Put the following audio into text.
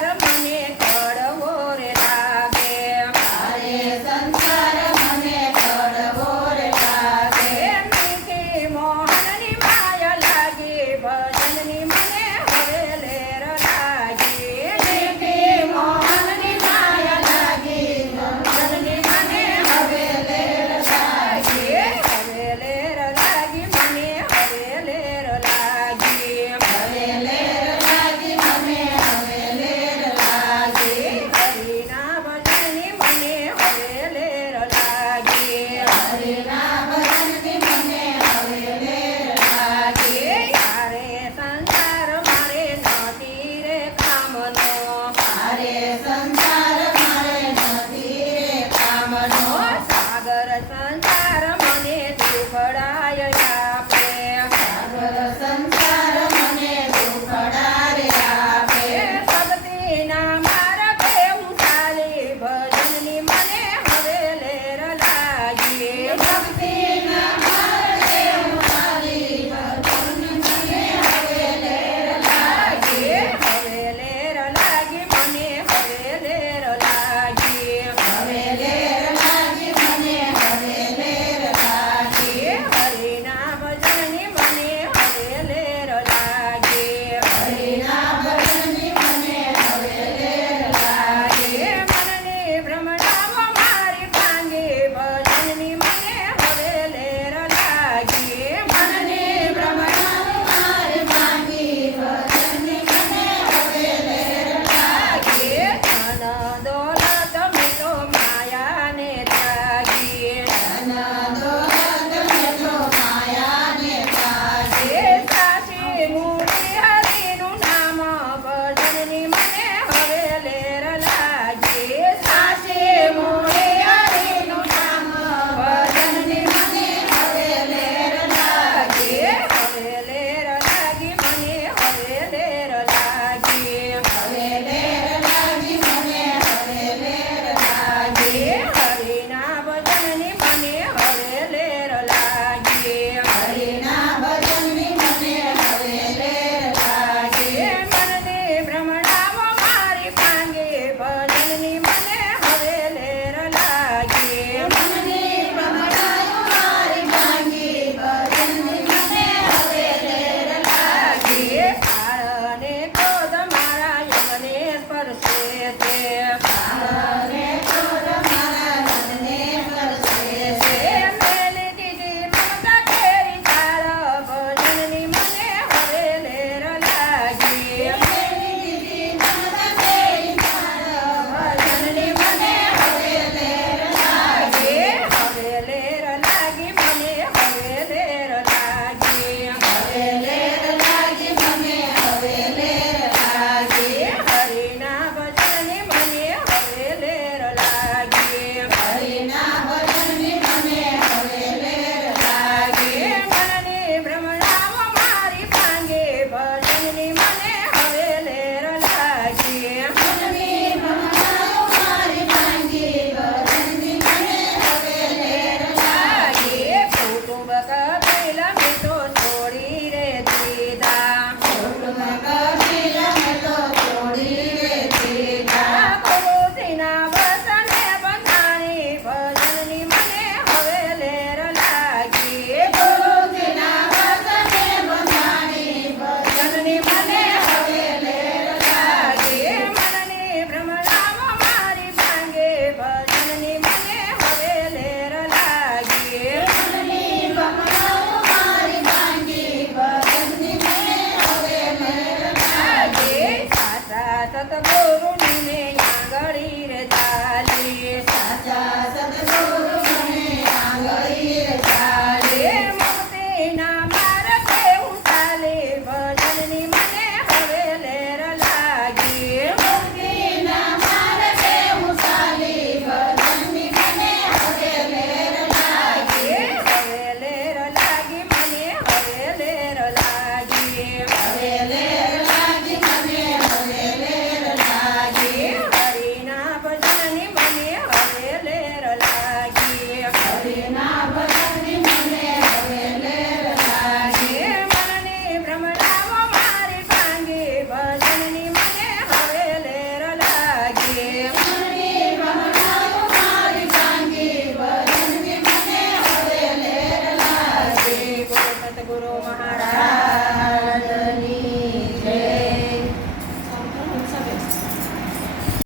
I Adam, my man.